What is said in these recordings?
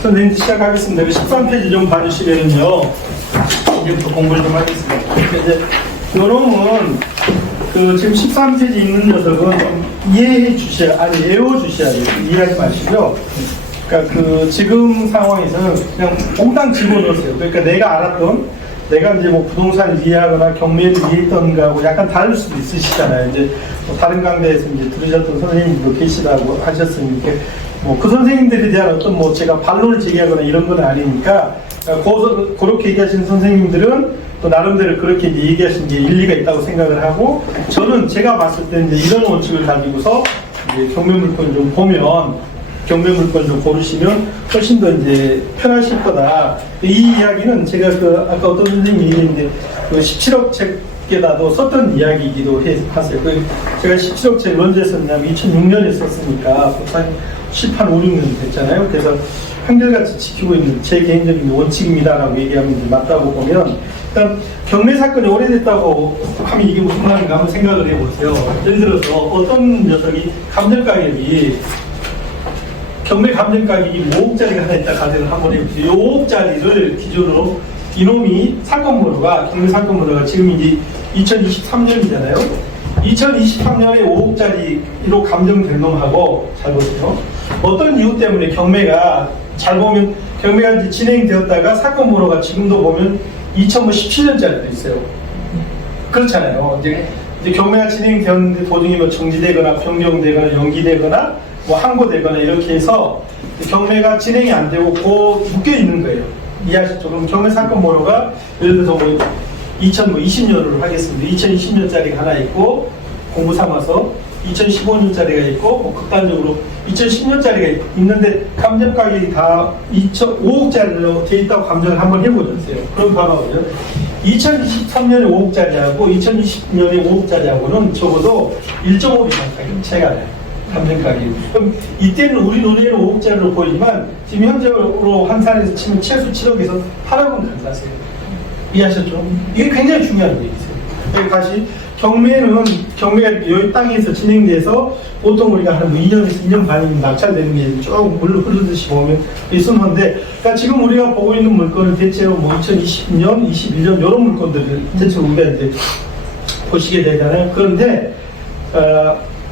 선생님 시작하겠습니다. 13페이지 좀 봐주시면요. 이제부터 공부를 좀 하겠습니다. 이제 요놈은 지금 13페이지 있는 녀석은 좀 이해해 주셔야, 아니 외워 주셔야 돼요. 이해하지 마시고요. 그러니까 지금 상황에서는 그냥 몽땅 집어넣으세요. 그러니까 내가 알았던, 내가 이제 뭐 부동산을 이해하거나 경매를 이해했던 거하고 약간 다를 수도 있으시잖아요. 이제 뭐 다른 강좌에서 이제 들으셨던 선생님도 계시다고 하셨으니 이렇게 뭐 그 선생님들에 대한 어떤 뭐 제가 반론을 제기하거나 이런 건 아니니까 그렇게 얘기하시는 선생님들은 또 나름대로 그렇게 이제 얘기하신 게 일리가 있다고 생각을 하고, 저는 제가 봤을 때 이제 이런 원칙을 가지고서 이제 경매 물건 좀 보면, 경매 물건 좀 고르시면 훨씬 더 이제 편하실 거다. 이 이야기는 제가 아까 어떤 선생님이 얘기했는데 17억 책에다도 썼던 이야기이기도 하세요. 제가 17억 책 언제 썼냐면 2006년에 썼으니까 한 18, 5, 6년 됐잖아요. 그래서 한결같이 지키고 있는 제 개인적인 원칙입니다라고 얘기하면 이제 맞다고 보면, 일단 경매 사건이 오래됐다고 하면 이게 무슨 말인가 한번 생각을 해보세요. 예를 들어서 어떤 녀석이 감정가격이, 경매 감정가격이 5억짜리가 하나 있다 가정을 한번 해보세요. 5억짜리를 기준으로 이놈이 사건번호가, 경매 사건번호가 지금 이제 2023년이잖아요. 2023년에 5억짜리로 감정된 놈하고, 잘 보세요. 어떤 이유 때문에 경매가, 잘 보면 경매가 이제 진행되었다가 사건번호가 지금도 보면 2017년짜리도 있어요. 그렇잖아요. 이제 경매가 진행되었는데 도중에 뭐 정지되거나 변경되거나 연기되거나 뭐 항고되거나 이렇게 해서 경매가 진행이 안 되고 묶여 있는 거예요. 이해하시죠? 그럼 경매 사건 번호가 예를 들어서 뭐 2020년으로 하겠습니다. 2020년짜리가 하나 있고 공부 삼아서 2015년짜리가 있고 뭐 극단적으로 2010년짜리가 있는데 감정 가격이 다 5억짜리로 돼 있다고 감정을 한번 해보셨어요. 그럼 봐봐요. 2023년에 5억짜리하고 2020년에 5억짜리하고는 적어도 1.5배 이상 가격 차이가 나요. 감정 가격이. 그럼 이때는 우리 눈에는 5억짜리로 보이지만 지금 현재로 환산해서 치면 최소 7억에서 8억은 간사세요. 이해하셨죠? 이게 굉장히 중요한 얘기죠. 다시 경매가 여기 땅에서 진행돼서 보통 우리가 한 2년에서 2년 반이 낙찰되는 게 쭉 물로 흐르듯이 보면 있은 건데, 그러니까 지금 우리가 보고 있는 물건은 대체로 뭐 2020년, 21년 이런 물건들을 대체로 우리가 이제 보시게 되잖아요. 그런데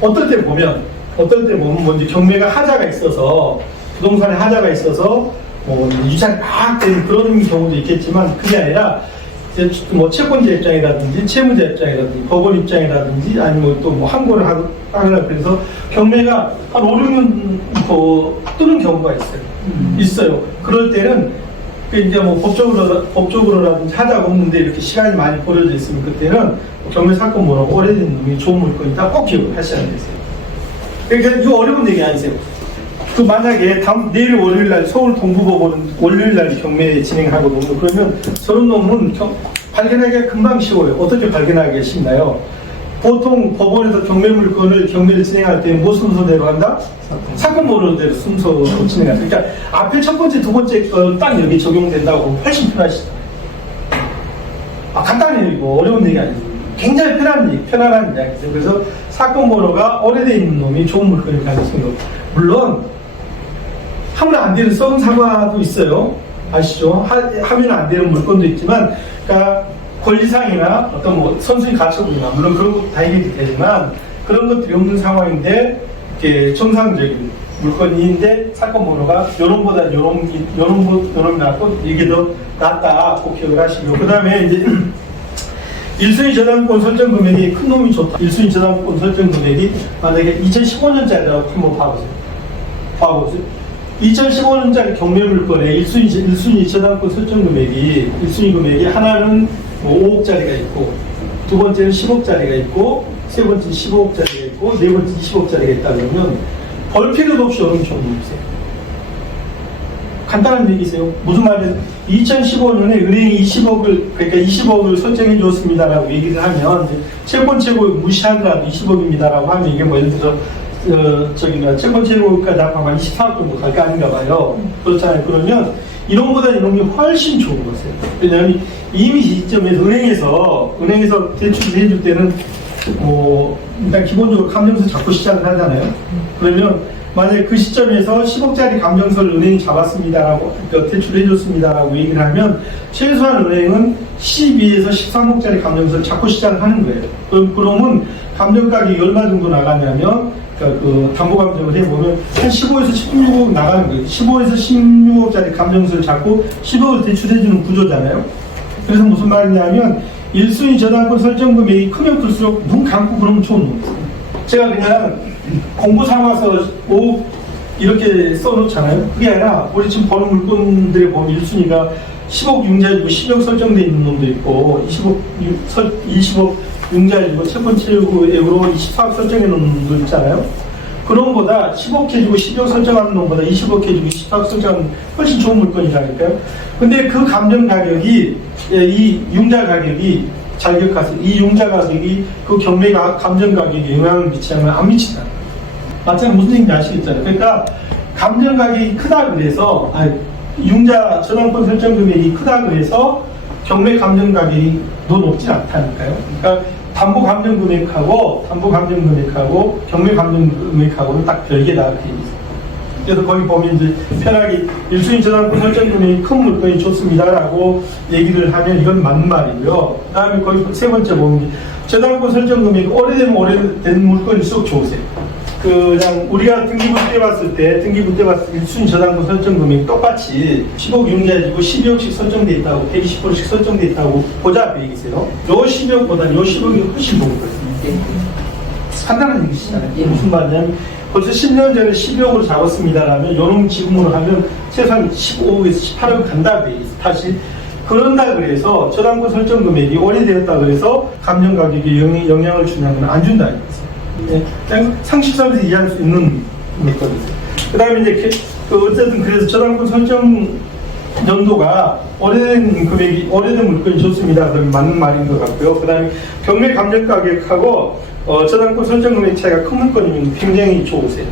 어떨 때 보면 뭐 이제 경매가 하자가 있어서, 부동산에 하자가 있어서 뭐 유찰이 막 되는 그런 경우도 있겠지만, 그게 아니라 뭐 채권자 입장이라든지 채무자 입장이라든지 법원 입장이라든지 아니면 또 뭐 항고를 하거나 그래서 경매가 한 5, 6년 뜨는 경우가 있어요. 그럴 때는 이제 뭐 법적으로라든지 하자가 없는데 이렇게 시간이 많이 버려져 있으면 그때는 경매 사건 번호가 오래된 놈이 좋은 물건이다 꼭 기억을 하셔야 되세요. 그러니까 이거 어려운 얘기 아니세요. 만약에 내일 월요일날 서울 동부법원은 월요일날 경매 진행하거든요. 그러면 저런 놈은 발견하기가 금방 쉬워요. 어떻게 발견하기가 쉽나요? 보통 법원에서 경매를 진행할 때 뭐 순서대로 한다? 사건 번호대로 순서로 진행한다. 그러니까 앞에 첫 번째, 두 번째 딱 여기 적용된다고 하면 훨씬 편하시죠. 간단해요. 이거 어려운 얘기 아니에요. 굉장히 편안한 이야기죠. 그래서 사건 번호가 오래돼 있는 놈이 좋은 물건일 가능성이 높아요. 물론 하면 안 되는 썩은 사과도 있어요. 아시죠? 하면 안 되는 물건도 있지만, 그러니까 권리상이나 어떤 뭐 선수의 가처분이나 물론 그런 것도 다 해결이 되지만 그런 것들이 없는 상황인데 이렇게 정상적인 물건인데 사건 번호가 요놈보다 요놈이 낫고 이게 더 낫다 꼭 기억을 하시고, 그 다음에 이제 1순위 저당권 설정 금액이 큰 놈이 좋다. 1순위 저당권 설정 금액이 만약에 2015년짜리라고 한번 봐보세요. 2015년짜리 경매 물건에 1순위 저당권 설정 금액이, 1순위 금액이 하나는 뭐 5억짜리가 있고, 두 번째는 10억짜리가 있고, 세 번째는 15억짜리가 있고, 네 번째 20억짜리가 있다 그러면 벌 필요도 없이 오는 경우 있어요. 간단한 얘기세요. 무슨 말이에요? 2015년에 은행이 20억을 설정해 줬습니다라고 얘기를 하면, 채권 최고 무시하더라도 20억입니다라고 하면 이게 뭐 예를 들어서 채권 최고까지 합하면 24억 정도 갈 거 아닌가 봐요. 그렇잖아요. 그러면 이놈보다 이놈이 훨씬 좋은 거세요. 왜냐하면 이미 시점에서 은행에서 대출을 해줄 때는 일단 기본적으로 감정서 잡고 시작을 하잖아요. 그러면 만약에 그 시점에서 10억짜리 감정서를 은행이 잡았습니다라고, 대출해줬습니다라고 얘기를 하면, 최소한 은행은 12에서 13억짜리 감정서를 잡고 시작을 하는 거예요. 그러면 감정가격이 얼마 정도 나가냐면, 그 담보감정을 해보면 한 15에서 16억 나가는 거예요. 15에서 16억짜리 감정서를 잡고 10억을 대출해주는 구조잖아요. 그래서 무슨 말이냐면 1순위 저당권 설정 금액이 크면 클수록 눈 감고 그러면 좋은 놈이에요. 제가 그냥 공부 삼아서 5억 이렇게 써놓잖아요. 그게 아니라 우리 지금 버는 물건들에 보면 1순위가 10억 융자이고 10억 설정되어 있는 놈도 있고 20억 융자이고 채권채무액으로 24억 설정해 놓은 놈도 있잖아요. 그런 거보다 10억 해주고 10억 설정하는 놈보다 20억 해주고 14억 설정하는 훨씬 좋은 물건이라니까요. 근데 그 감정 가격이, 이 융자 가격이, 잘 기억하세요. 이 융자 가격이 그 경매 감정 가격에 영향을 미치면 안 미친다. 맞잖아요. 무슨 얘기인지 아시겠잖아요. 그러니까 감정 가격이 크다 그래서, 융자 저당권 설정 금액이 크다 그래서 경매 감정 가격이 더 높진 않다니까요. 그러니까 담보 감정 금액하고 경매 감정 금액하고는 딱 별개다 이렇게 있어요. 그래서 거기 보면 이제 편하게 1순위 저당권 설정 금액이 큰 물건이 좋습니다라고 얘기를 하면 이건 맞는 말이고요. 그 다음에 거기 세 번째 보면 저당권 설정 금액이 오래된 물건일수록 좋으세요. 그냥 우리가 등기부 때 봤을 때 1순위 저당권 설정 금액이 똑같이 10억 융자지고 12억씩 설정돼 있다고 120%씩 설정돼 있다고 보자 그 얘기세요. 요 10억보다 요 10억이 훨씬 좋은 거예요. 간단한 얘기시잖아요. 무슨 말이냐면 벌써 10년 전에 12억으로 잡았습니다라면 요놈 지금으로 하면 최소한 15억에서 18억 간다 그 얘기예요. 다시 그런다 그래서 저당권 설정 금액이 오래되었다 그래서 감정 가격에 영향을 주냐면 안 준다 이거죠. 그냥 상식선에서 이해할 수 있는 물건이죠. 그 다음에 이제 어쨌든 그래서 저당권 설정 연도가 오래된 물건이 좋습니다. 그러면 맞는 말인 것 같고요. 그 다음에 경매 감정 가격하고 저당권 설정 금액 차이가 큰 물건이면 굉장히 좋으세요.